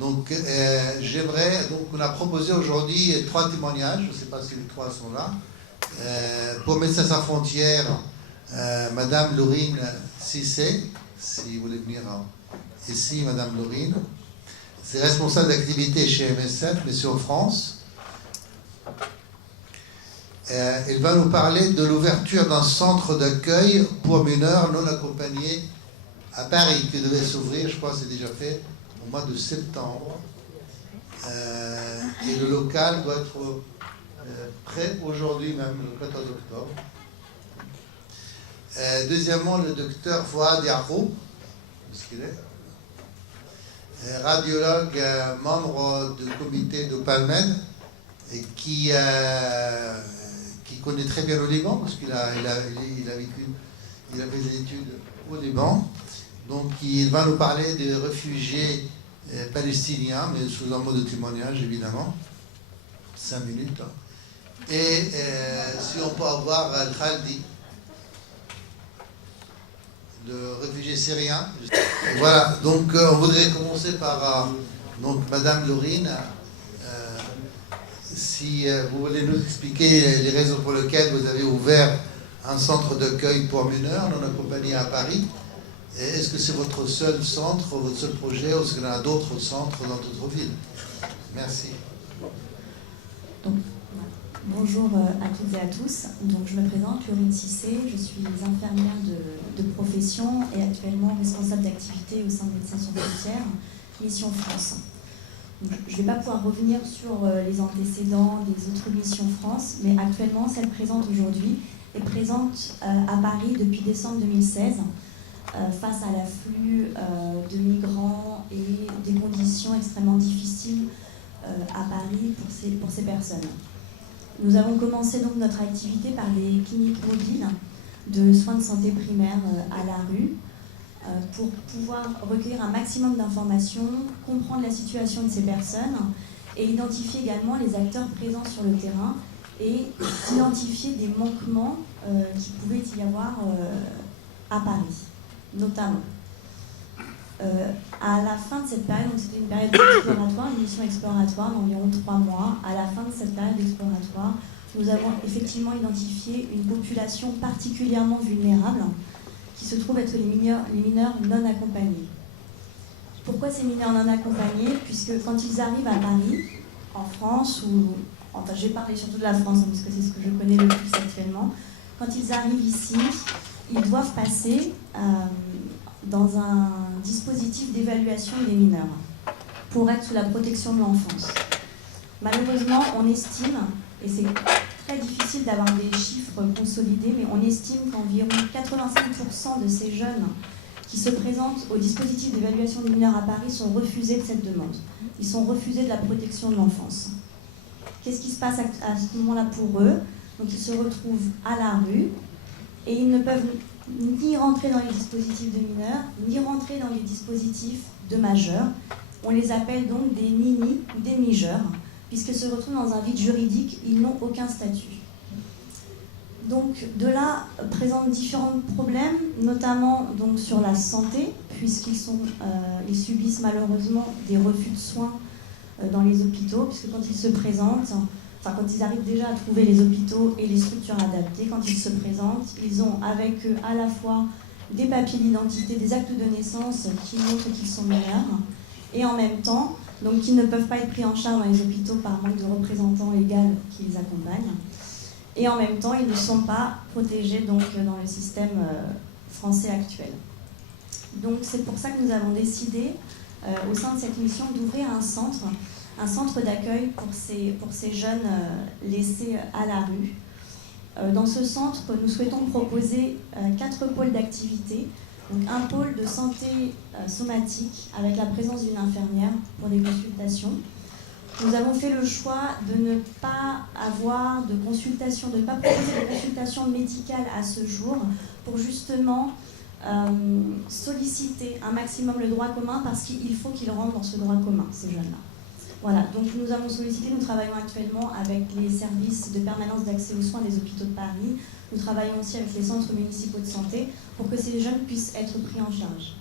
Donc, on a proposé aujourd'hui 3 témoignages, je ne sais pas si les 3 sont là. Pour Médecins sans frontières, Madame Laurine Cissé, si vous voulez venir ici, Madame Laurine. C'est responsable d'activité chez MSF, Mission France. Elle va nous parler de l'ouverture d'un centre d'accueil pour mineurs non accompagnés à Paris, qui devait s'ouvrir, je crois que c'est déjà fait, au mois de septembre. Et le local doit être prêt aujourd'hui même, le 14 octobre. Deuxièmement, le docteur Fouad Yarroub, ce qu'il est, radiologue, membre du comité de Palmed, et qui connaît très bien le Liban, parce qu'il a fait des études au Liban. Donc il va nous parler des réfugiés palestiniens, mais sous un mot de témoignage évidemment. 5 minutes. Et si on peut avoir Khaldi, le réfugié syrien. Voilà, donc on voudrait commencer par Madame Laurine. Si vous voulez nous expliquer les raisons pour lesquelles vous avez ouvert un centre d'accueil pour mineurs non accompagnés à Paris. Et est-ce que c'est votre seul centre, votre seul projet, ou est-ce qu'il y en a d'autres centres dans d'autres villes? Merci. Donc, bonjour à toutes et à tous. Donc, je me présente, Laurine Cissé, je suis infirmière de profession et actuellement responsable d'activité au sein de Médecins sans frontières, Mission France. Donc, je ne vais pas pouvoir revenir sur les antécédents des autres missions France, mais actuellement, celle présente aujourd'hui est présente à Paris depuis décembre 2016, face à l'afflux de migrants et des conditions extrêmement difficiles à Paris pour ces personnes. Nous avons commencé donc notre activité par des cliniques mobiles de soins de santé primaires à la rue pour pouvoir recueillir un maximum d'informations, comprendre la situation de ces personnes et identifier également les acteurs présents sur le terrain et identifier des manquements qui pouvaient y avoir à Paris, notamment. À la fin de cette période, donc c'était une période exploratoire, une mission exploratoire d'environ 3 mois. À la fin de cette période exploratoire, nous avons effectivement identifié une population particulièrement vulnérable qui se trouve être les mineurs non accompagnés. Pourquoi ces mineurs non accompagnés? Puisque quand ils arrivent à Paris, en France, enfin je vais parler surtout de la France, parce que c'est ce que je connais le plus actuellement, quand ils arrivent ici, ils doivent passer dans un dispositif d'évaluation des mineurs pour être sous la protection de l'enfance. Malheureusement, on estime, et c'est très difficile d'avoir des chiffres consolidés, mais on estime qu'environ 85% de ces jeunes qui se présentent au dispositif d'évaluation des mineurs à Paris sont refusés de cette demande. Ils sont refusés de la protection de l'enfance. Qu'est-ce qui se passe à ce moment-là pour eux? Donc ils se retrouvent à la rue et ils ne peuvent ni rentrer dans les dispositifs de mineurs, ni rentrer dans les dispositifs de majeurs. On les appelle donc des ninis ou des mijeurs, puisqu'ils se retrouvent dans un vide juridique, ils n'ont aucun statut. Donc de là présentent différents problèmes, notamment donc, sur la santé, puisqu'ils subissent malheureusement des refus de soins dans les hôpitaux, puisque quand ils se présentent, enfin quand ils arrivent déjà à trouver les hôpitaux et les structures adaptées, quand ils se présentent, ils ont avec eux à la fois des papiers d'identité, des actes de naissance qui montrent qu'ils sont mineurs, et en même temps, donc qui ne peuvent pas être pris en charge dans les hôpitaux par manque de représentants légaux qui les accompagnent. Et en même temps, ils ne sont pas protégés donc, dans le système français actuel. Donc c'est pour ça que nous avons décidé, au sein de cette mission, d'ouvrir un centre d'accueil pour ces jeunes laissés à la rue. Dans ce centre, nous souhaitons proposer 4 pôles d'activité. Donc un pôle de santé somatique avec la présence d'une infirmière pour des consultations. Nous avons fait le choix de ne pas avoir de consultation, de ne pas proposer de consultation médicale à ce jour pour justement solliciter un maximum le droit commun parce qu'il faut qu'ils rentrent dans ce droit commun, ces jeunes-là. Voilà, donc nous avons sollicité, nous travaillons actuellement avec les services de permanence d'accès aux soins des hôpitaux de Paris. Nous travaillons aussi avec les centres municipaux de santé pour que ces jeunes puissent être pris en charge.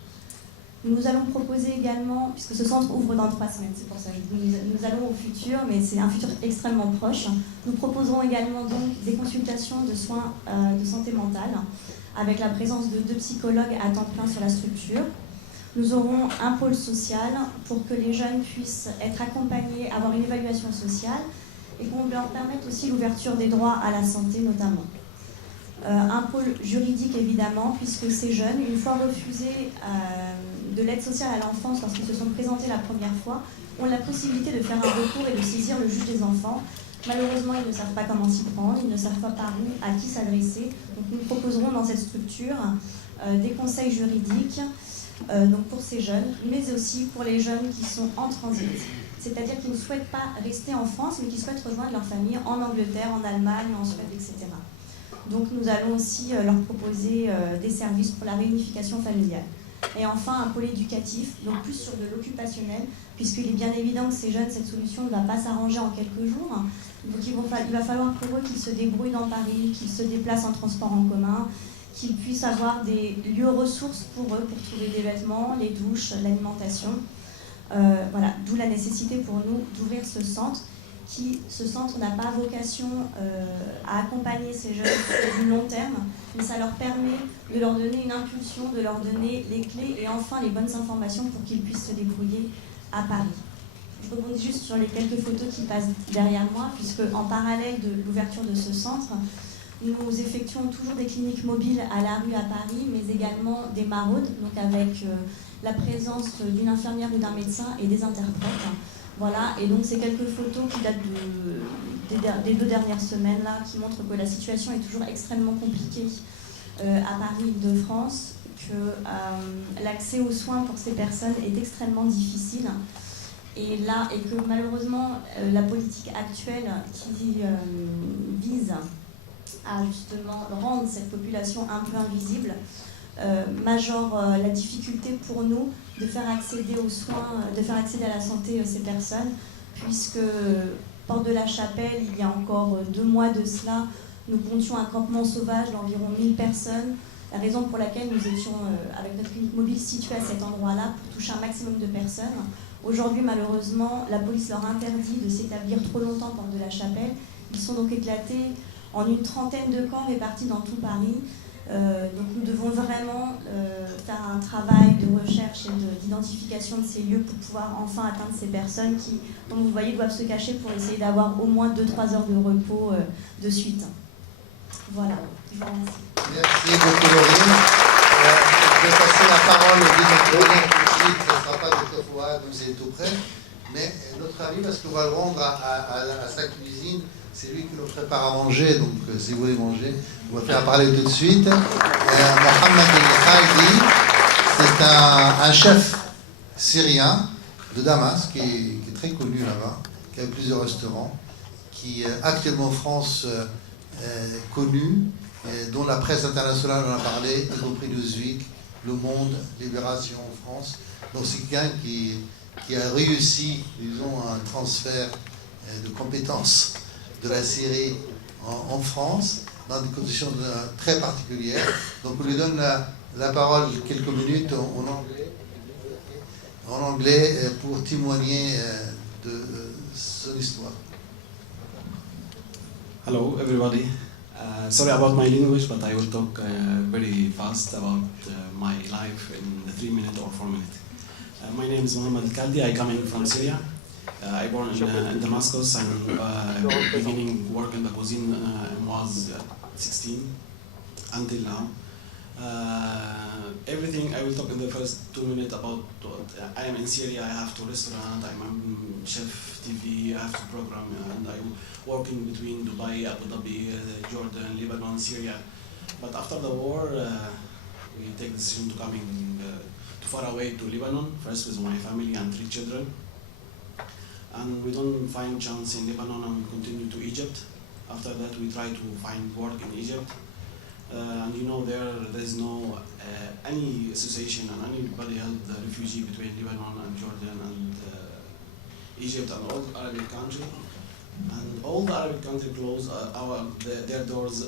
Nous allons proposer également, puisque ce centre ouvre dans 3 semaines, c'est pour ça que je dis nous allons au futur, mais c'est un futur extrêmement proche. Nous proposerons également donc des consultations de soins de santé mentale, avec la présence de 2 psychologues à temps plein sur la structure. Nous aurons un pôle social pour que les jeunes puissent être accompagnés, avoir une évaluation sociale et qu'on leur permette aussi l'ouverture des droits à la santé notamment. Un pôle juridique évidemment, puisque ces jeunes, une fois refusés de l'aide sociale à l'enfance lorsqu'ils se sont présentés la première fois, ont la possibilité de faire un recours et de saisir le juge des enfants. Malheureusement, ils ne savent pas comment s'y prendre, ils ne savent pas par où, à qui s'adresser. Donc nous proposerons dans cette structure des conseils juridiques donc pour ces jeunes, mais aussi pour les jeunes qui sont en transit, c'est-à-dire qui ne souhaitent pas rester en France, mais qui souhaitent rejoindre leur famille en Angleterre, en Allemagne, en Suède, etc. Donc nous allons aussi leur proposer des services pour la réunification familiale. Et enfin, un pôle éducatif, donc plus sur de l'occupationnel, puisqu'il est bien évident que ces jeunes, cette solution ne va pas s'arranger en quelques jours. Donc il va falloir pour eux qu'ils se débrouillent dans Paris, qu'ils se déplacent en transport en commun, qu'ils puissent avoir des lieux ressources pour eux, pour trouver des vêtements, les douches, l'alimentation. Voilà, d'où la nécessité pour nous d'ouvrir ce centre. Ce centre n'a pas vocation à accompagner ces jeunes sur du long terme, mais ça leur permet de leur donner une impulsion, de leur donner les clés et enfin les bonnes informations pour qu'ils puissent se débrouiller à Paris. Je rebondis juste sur les quelques photos qui passent derrière moi, puisque en parallèle de l'ouverture de ce centre, nous effectuons toujours des cliniques mobiles à la rue à Paris, mais également des maraudes, donc avec la présence d'une infirmière ou d'un médecin et des interprètes. Voilà, et donc c'est quelques photos qui datent des 2 dernières semaines là, qui montrent que la situation est toujours extrêmement compliquée à Paris-Île-de-France, que l'accès aux soins pour ces personnes est extrêmement difficile. Et que malheureusement, la politique actuelle qui vise à justement rendre cette population un peu invisible, majore la difficulté pour nous de faire accéder aux soins, de faire accéder à la santé ces personnes, puisque Porte de la Chapelle, il y a encore 2 mois de cela, nous comptions un campement sauvage d'environ 1000 personnes, la raison pour laquelle nous étions avec notre clinique mobile située à cet endroit-là pour toucher un maximum de personnes. Aujourd'hui, malheureusement, la police leur interdit de s'établir trop longtemps Porte de la Chapelle. Ils sont donc éclatés en une trentaine de camps répartis dans tout Paris. Donc nous devons vraiment faire un travail de recherche et d'identification de ces lieux pour pouvoir enfin atteindre ces personnes qui, comme vous voyez, doivent se cacher pour essayer d'avoir au moins 2-3 heures de repos de suite. Voilà, je vous remercie. Merci beaucoup Laurine. Je vais passer la parole au directeur tout de suite, ce ne sera pas Dr Fouad, vous êtes tout près, mais notre ami, parce qu'on va le rendre à sa cuisine, c'est lui qui nous prépare à manger, donc si vous voulez manger, on va faire parler tout de suite. Mohamed El Khaldi, c'est un chef syrien de Damas, qui est très connu là-bas, qui a plusieurs restaurants, qui actuellement en France est connu, dont la presse internationale en a parlé, y compris Newsweek, Le Monde, Libération en France. Donc c'est quelqu'un qui a réussi, disons, un transfert de compétences de la Syrie en France, dans des conditions très particulières. Donc on lui donne la parole quelques minutes en anglais pour témoigner de son histoire. Hello everybody. Sorry about my language, but I will talk very fast about my life in 3 minutes or 4 minutes. My name is Mohamed El Khaldi. I come in from Syria. I born in Damascus and beginning work in the cuisine was 16 until now. Everything I will talk in the first 2 minutes about I am in Syria. I have 2 restaurants. I'm a chef TV. I have to program and I work in between Dubai, Abu Dhabi, Jordan, Lebanon, Syria. But after the war, we take the decision to coming too far away to Lebanon. First with my family and 3 children. And we don't find chance in Lebanon and we continue to Egypt. After that we try to find work in Egypt. And you know there is no any association and anybody help the refugee between Lebanon and Jordan and Egypt and all Arabic countries. And all the Arabic countries close their doors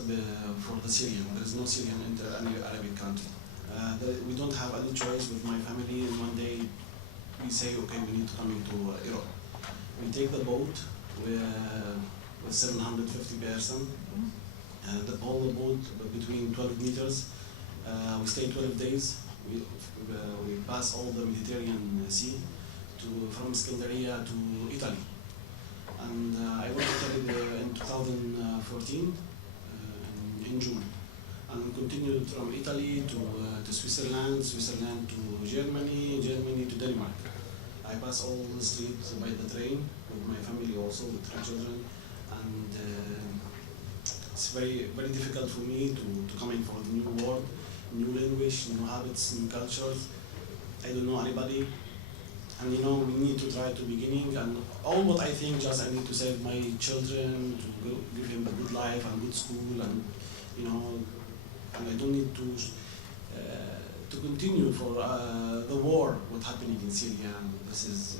for the Syrian. There is no Syrian enter any Arabic country. We don't have any choice with my family, and one day we say, okay, we need to come into Europe. We take the boat with 750 person. The whole boat between 12 meters. We stay 12 days. We pass all the Mediterranean Sea from Iskandariya to Italy. And I went to Italy in 2014 in June. And continued from Italy to Switzerland, Switzerland to Germany, Germany to Denmark. I pass all the streets by the train with my family also, with 3 children. And it's very, very difficult for me to come in for the new world, new language, new habits, new cultures. I don't know anybody. And we need to try to beginning, and all what I think, just I need to save my children, to give him a good life and good school, and and I don't need to continue for the war, what happening in Syria. And this is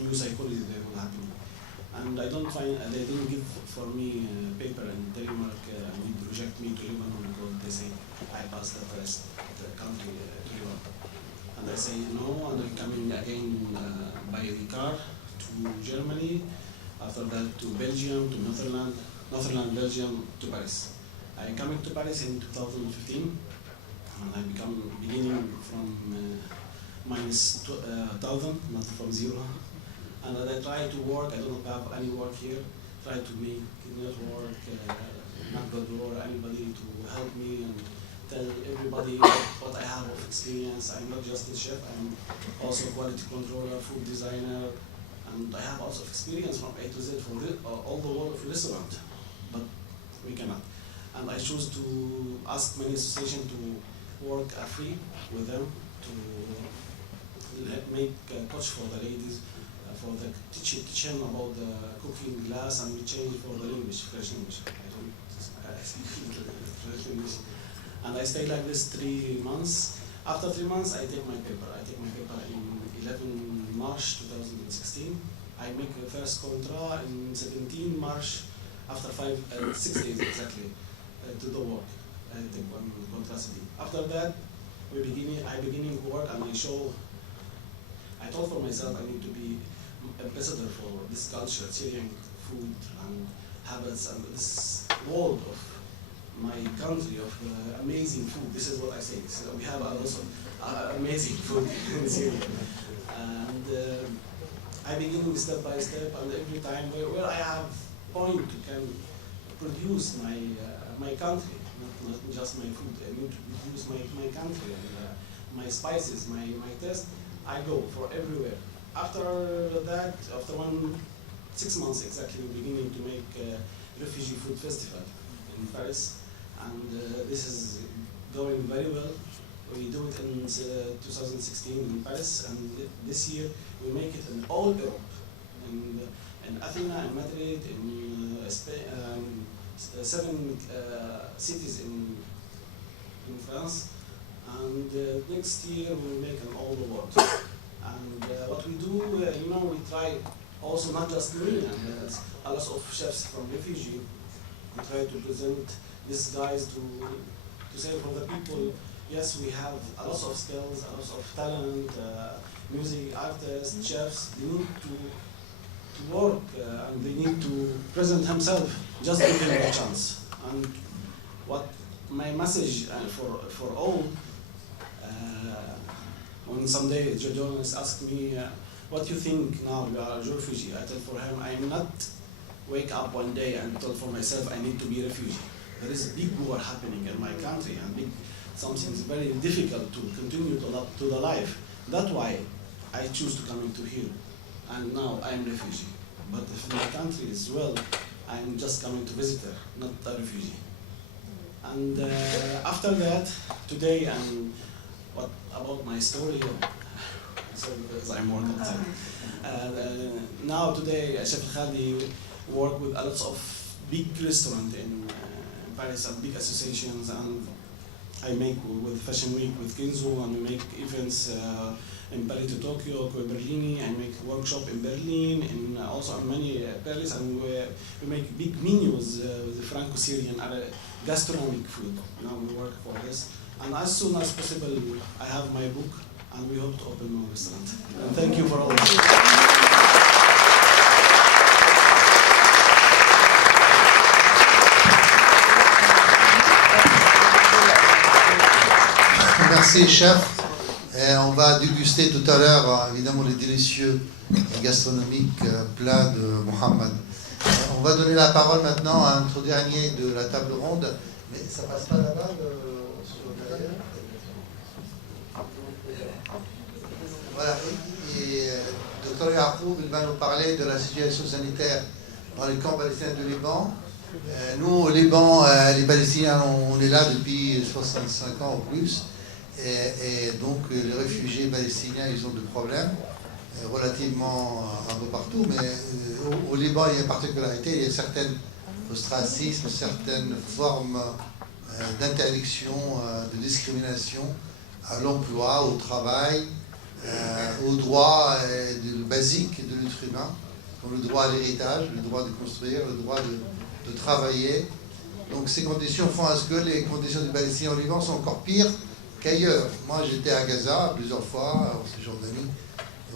new psychology that will happen. And I don't find, they didn't give for me paper in Denmark, and they reject me to Lebanon because they say I passed the first country to Europe. And I say no, and I'm coming again by the car to Germany, after that to Belgium, to Netherlands, Belgium, to Paris. I'm coming to Paris in 2015, and I beginning from minus 1,000, not from 0. And I try to work, I don't have any work here, try to make network, knock the door, anybody to help me and tell everybody what I have of experience. I'm not just a chef, I'm also quality controller, food designer, and I have also experience from A to Z for all the world of restaurant, but we cannot. And I choose to ask many associations to work free with them, to make a coach for the ladies, for the teach them about the cooking class, and we change for the language, French language. I speak French language. And I stay like this 3 months. After 3 months, I take my paper. I take my paper in 11 March 2016. I make the first contract in 17 March, after 6 days exactly, to the work. I take one contract. After that, I beginning work, and I thought for myself I need to be ambassador for this culture, Syrian food and habits, and this world of my country of amazing food. This is what I say. So we have a lot of amazing food in Syria. And I begin step by step, and every time where I have point to can produce my country, not just my food. I need to produce my country and my spices, my taste. I go for everywhere. After that, after 6 months exactly, we're beginning to make a refugee food festival in Paris. And this is going very well. We do it in 2016 in Paris, and this year we make it in all Europe, in Athena, in Madrid, in Spain, 7 cities in France, and next year we'll make in all the world. And what we do, we try also not just me, and a lot of chefs from refugee. We try to present these guys to say for the people, yes, we have a lot of skills, a lot of talent, music artists, chefs. They need to work, and they need to present themselves. Just give them a chance. And what my message for all, when someday a journalist asked me, what do you think now you are a refugee? I tell for him, I am not wake up one day and tell for myself I need to be a refugee. There is a big war happening in my country, and something is very difficult to continue to the life. That's why I choose to come into here, and now I am a refugee. But if my country is well, I am just coming to visitor, not a refugee. And after that, today, and what about my story? Sorry, because I'm more than time. Now today, Chef Khadi work with a lot of big restaurants in Paris and big associations, and I make with Fashion Week with Kenzo, and we make events in Paris to Tokyo, Berlin. I make workshop in Berlin, and also in many Paris, and we make big menus with Franco-Syrian gastronomic food. Now we work for this, And as soon as possible, I have my book, and we hope to open our restaurant. And thank you for all this. Merci, chef. On va déguster tout à l'heure, évidemment, les délicieux et gastronomiques plats de Mohamed. On va donner la parole maintenant à notre dernier de la table ronde. Mais ça passe pas là-bas, derrière. Voilà. Et Dr Yacoub, il va nous parler de la situation sanitaire dans les camps palestiniens du Liban. Nous, au Liban, les Palestiniens, on est là depuis 65 ans ou plus. Et donc, les réfugiés palestiniens, ils ont des problèmes, relativement un peu partout. Mais au Liban, il y a une particularité, il y a certaines ostracismes, certaines formes d'interdiction, de discrimination à l'emploi, au travail, aux droits basiques de l'être humain, comme le droit à l'héritage, le droit de construire, le droit de travailler. Donc ces conditions font à ce que les conditions des Palestiniens au Liban sont encore pires qu'ailleurs. Moi j'étais à Gaza plusieurs fois, en Cisjordanie,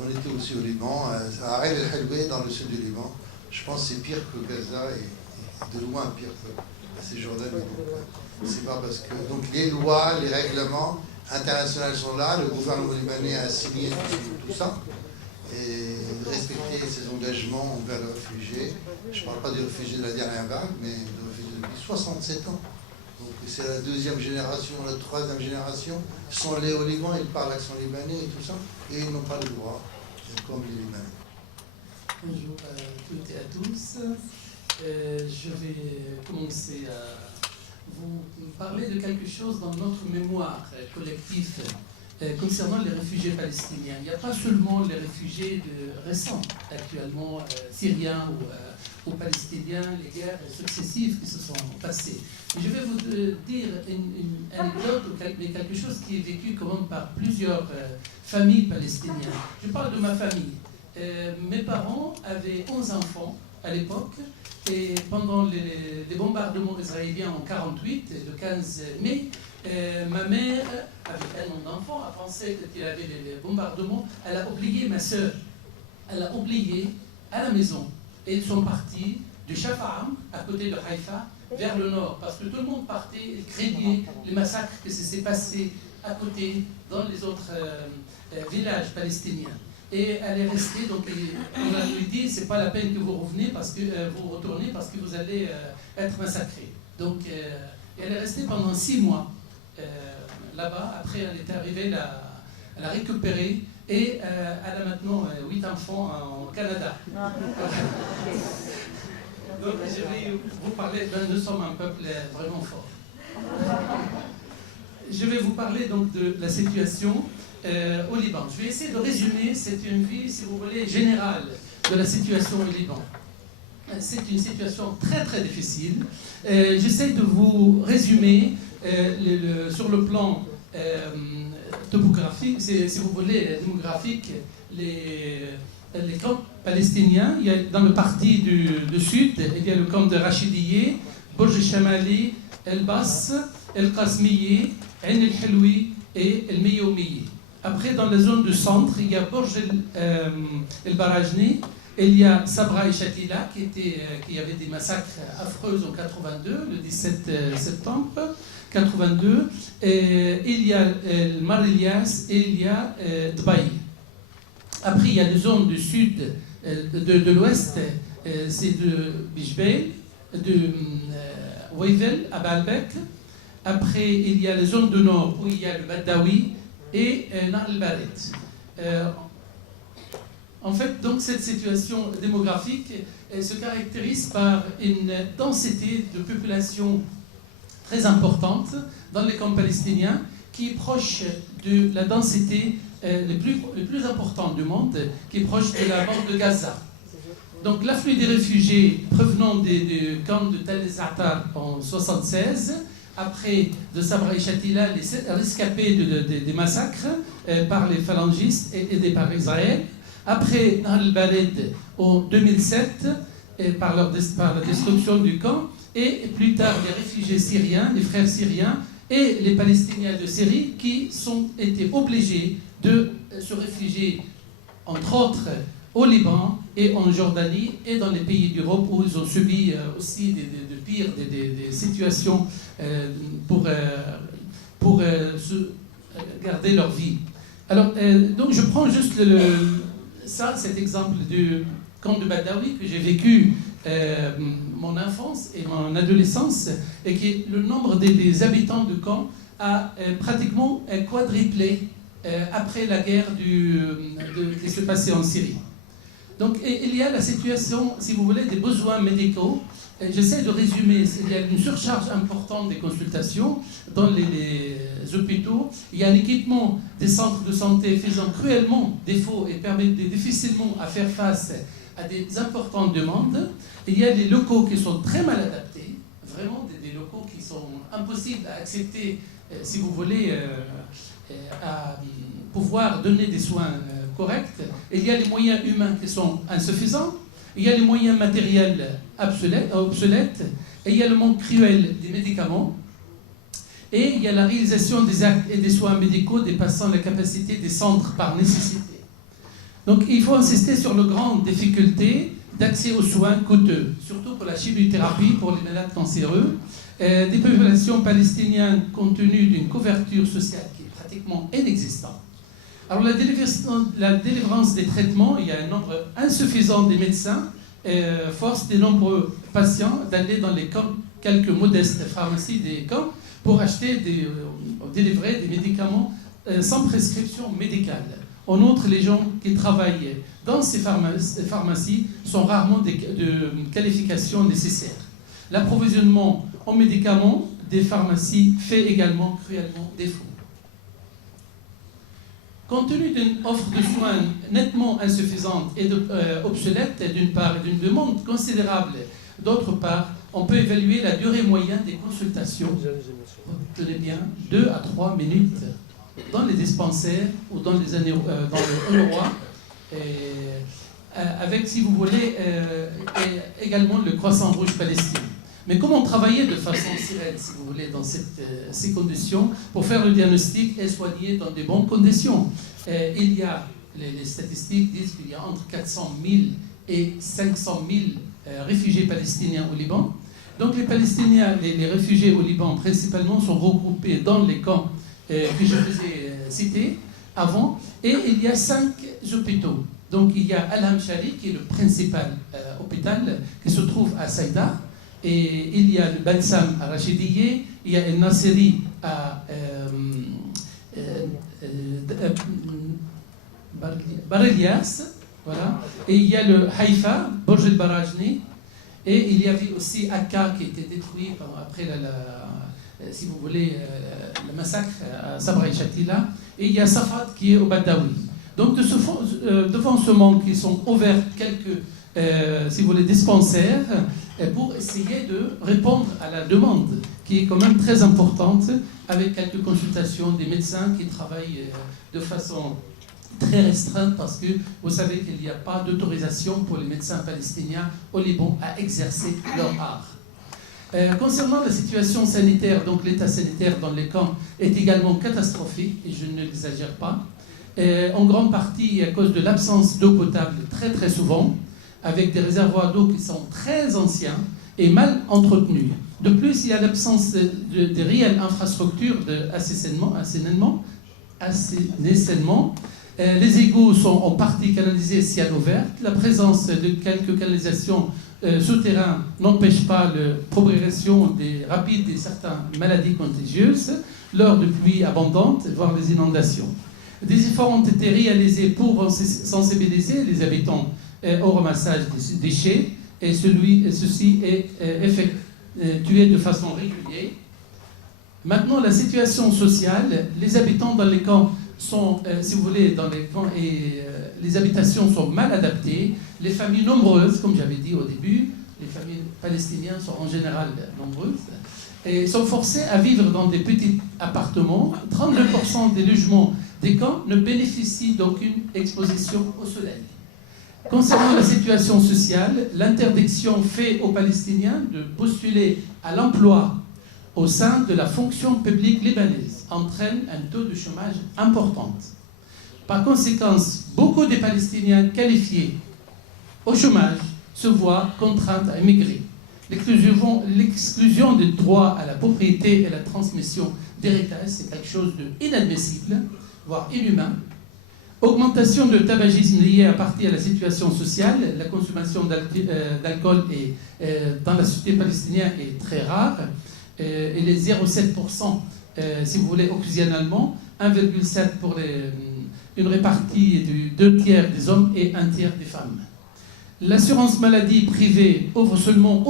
on était aussi au Liban, à Ain el-Helwé dans le sud du Liban. Je pense que c'est pire que Gaza et de loin pire que Cisjordanie. C'est pas parce que. Donc les lois, les règlements internationaux sont là, le gouvernement libanais a signé tout ça, et respecter ses engagements envers les réfugiés. Je ne parle pas des réfugiés de la dernière vague, mais des réfugiés depuis 67 ans. Donc c'est la deuxième génération, la troisième génération. Ils sont allés au Liban, ils parlent l'accent libanais et tout ça, et ils n'ont pas le droit, comme les Libanais. Bonjour à toutes et à tous. Je vais commencer à vous parler de quelque chose dans notre mémoire collective concernant les réfugiés palestiniens. Il n'y a pas seulement les réfugiés récents, actuellement syriens ou palestiniens, les guerres successives qui se sont passées. Je vais vous dire une anecdote, mais quelque chose qui est vécu quand même par plusieurs familles palestiniennes. Je parle de ma famille. Mes parents avaient 11 enfants à l'époque, et pendant les bombardements israéliens en 1948, le 15 mai, ma mère, avec un nombre d'enfants, a pensé qu'il y avait les bombardements. Elle a oublié ma sœur. Elle a oublié à la maison. Et ils sont partis de Shafa'am, à côté de Haïfa, vers le nord. Parce que tout le monde partait et craignait les massacres que ça s'est passé à côté, dans les autres villages palestiniens. Et elle est restée, donc on a lui dit, c'est pas la peine que vous retournez parce que vous allez être massacrés. Donc elle est restée pendant 6 mois là-bas. Après, elle est arrivée, elle a récupéré et elle a maintenant 8 enfants au Canada. Donc je vais vous parler, nous sommes un peuple vraiment fort. Je vais vous parler donc de la situation au Liban. Je vais essayer de résumer, c'est une vie, si vous voulez, générale de la situation au Liban. C'est une situation très très difficile. J'essaie de vous résumer sur le plan topographique, si vous voulez, démographique, les camps palestiniens. Il y a dans le parti du sud, il y a le camp de Rachidiyeh, Burj al-Shamali, El-Bas, El-Qasmiyeh, Ain el-Helwi et El-Meyoumiyeh. Après, dans la zone du centre, il y a Burj el-Barajni, il y a Sabra et Shatila qui avait des massacres affreux en 82, le 17 septembre 82. Il y a Mar Elias et il y a Dbaï. Après, il y a les zones du sud, de l'ouest, c'est de Bijbeil, de Wayvel, à Baalbek. Après, il y a les zones du nord où il y a le Badawi et Nar el-Bared. En fait, donc, cette situation démographique se caractérise par une densité de population très importante dans les camps palestiniens, qui est proche de la densité le plus important du monde, qui est proche de la bande de Gaza. Donc l'afflux des réfugiés provenant des camps de Tel el-Zatar en 1976, après de Sabra et Shatila, les rescapés des massacres par les phalangistes et aidés par Israël. Après Nar el-Bared en 2007, par la destruction du camp, et plus tard les réfugiés syriens, les frères syriens, et les Palestiniens de Syrie qui ont été obligés de se réfugier, entre autres, au Liban et en Jordanie et dans les pays d'Europe où ils ont subi aussi de pires des situations pour garder leur vie. Alors, donc je prends juste cet exemple du camp de Badawi que j'ai vécu mon enfance et mon adolescence, et que le nombre des habitants du camp a pratiquement quadruplé après la guerre qui se passait en Syrie. Donc il y a la situation, si vous voulez, des besoins médicaux. J'essaie de résumer. Il y a une surcharge importante des consultations dans les hôpitaux. Il y a un équipement des centres de santé faisant cruellement défaut et permet difficilement à faire face à des importantes demandes. Il y a des locaux qui sont très mal adaptés, vraiment des locaux qui sont impossibles à accepter, si vous voulez, à pouvoir donner des soins corrects. Il y a les moyens humains qui sont insuffisants. Il y a les moyens matériels obsolètes, et il y a le manque cruel des médicaments, et il y a la réalisation des actes et des soins médicaux dépassant la capacité des centres par nécessité. Donc il faut insister sur la grande difficulté d'accès aux soins coûteux, surtout pour la chimiothérapie pour les malades cancéreux, des populations palestiniennes compte tenu d'une couverture sociale qui est pratiquement inexistante. Alors la délivrance des traitements, il y a un nombre insuffisant des médecins, force des nombreux patients d'aller dans les camps, quelques modestes pharmacies des camps, pour acheter délivrer des médicaments sans prescription médicale. En outre, les gens qui travaillent dans ces pharmacies sont rarement de qualifications nécessaires. L'approvisionnement en médicaments des pharmacies fait également cruellement défaut. Compte tenu d'une offre de soins nettement insuffisante et obsolète d'une part et d'une demande considérable d'autre part, on peut évaluer la durée moyenne des consultations, tenez bien, 2 à 3 minutes dans les dispensaires ou dans le Roi, avec, si vous voulez, également le Croissant Rouge palestinien. Mais comment travailler de façon sereine, si vous voulez, dans ces conditions, pour faire le diagnostic et soigner dans de bonnes conditions? Il y a, les statistiques disent qu'il y a entre 400 000 et 500 000 réfugiés palestiniens au Liban. Donc les Palestiniens, les réfugiés au Liban principalement, sont regroupés dans les camps que je vous ai cités avant, et il y a 5 hôpitaux. Donc il y a Al-Hamshari, qui est le principal hôpital, qui se trouve à Saïda, et il y a le Bansam à Rachidiyeh, il y a El Nasiri à Bar Elias, voilà, et il y a le Haïfa, Borj el-Barajni, et il y avait aussi Akka qui était détruit après si vous voulez, le massacre à Sabra et Shatila, et il y a Safat qui est au Badawi. Donc devant ce manque, ils sont ouverts quelques, si vous voulez, dispensaires pour essayer de répondre à la demande qui est quand même très importante, avec quelques consultations des médecins qui travaillent de façon très restreinte, parce que vous savez qu'il n'y a pas d'autorisation pour les médecins palestiniens au Liban à exercer leur art. Concernant la situation sanitaire, donc l'état sanitaire dans les camps est également catastrophique, et je ne l'exagère pas, en grande partie à cause de l'absence d'eau potable très très souvent, avec des réservoirs d'eau qui sont très anciens et mal entretenus. De plus, il y a l'absence de réelles infrastructures d'assainissement. Les égouts sont en partie canalisés ciel ouvert. La présence de quelques canalisations souterraines n'empêche pas la progression rapide de certaines maladies contagieuses lors de pluies abondantes, voire des inondations. Des efforts ont été réalisés pour sensibiliser les habitants au ramassage des déchets, et ceci est effectué de façon régulière. Maintenant, la situation sociale, les habitants dans les camps sont, si vous voulez, dans les camps, et les habitations sont mal adaptées, les familles nombreuses, comme j'avais dit au début, les familles palestiniennes sont en général nombreuses, et sont forcées à vivre dans des petits appartements. 32% des logements des camps ne bénéficient d'aucune exposition au soleil. Concernant la situation sociale, l'interdiction faite aux Palestiniens de postuler à l'emploi au sein de la fonction publique libanaise entraîne un taux de chômage important. Par conséquent, beaucoup de Palestiniens qualifiés au chômage se voient contraints à émigrer. L'exclusion du droit à la propriété et la transmission d'héritage, c'est quelque chose d'inadmissible, voire inhumain. Augmentation de tabagisme liée à partir à la situation sociale, la consommation d'alcool dans la société palestinienne est très rare, et les 0,7%, si vous voulez, occasionnellement, 1,7% pour une répartie du 2 tiers des hommes et 1 tiers des femmes. L'assurance maladie privée ouvre seulement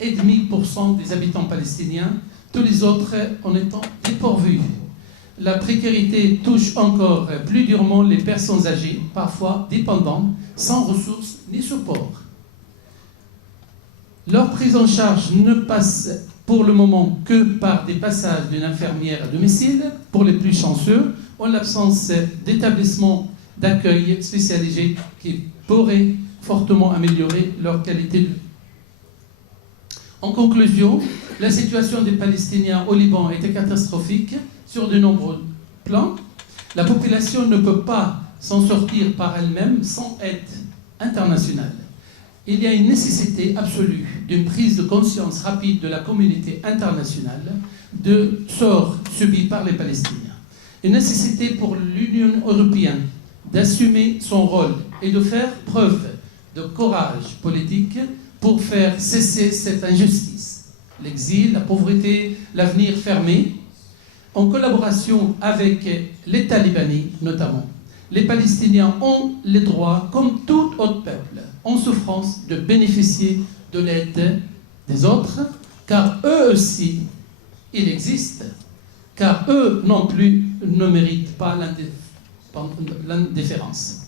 11,5% des habitants palestiniens, tous les autres en étant dépourvus. La précarité touche encore plus durement les personnes âgées, parfois dépendantes, sans ressources ni support. Leur prise en charge ne passe pour le moment que par des passages d'une infirmière à domicile pour les plus chanceux, en l'absence d'établissements d'accueil spécialisés qui pourraient fortement améliorer leur qualité de vie. En conclusion, la situation des Palestiniens au Liban était catastrophique sur de nombreux plans. La population ne peut pas s'en sortir par elle-même sans aide internationale. Il y a une nécessité absolue d'une prise de conscience rapide de la communauté internationale de sort subi par les Palestiniens. Une nécessité pour l'Union européenne d'assumer son rôle et de faire preuve de courage politique pour faire cesser cette injustice. L'exil, la pauvreté, l'avenir fermé, en collaboration avec l'État libanais notamment. Les Palestiniens ont le droit, comme tout autre peuple, en souffrance, de bénéficier de l'aide des autres, car eux aussi, ils existent, car eux non plus ne méritent pas l'indifférence.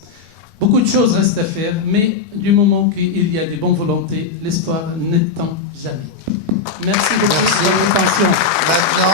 Beaucoup de choses restent à faire, mais du moment qu'il y a des bonnes volontés, l'espoir n'étant jamais. Merci beaucoup de votre attention. Maintenant,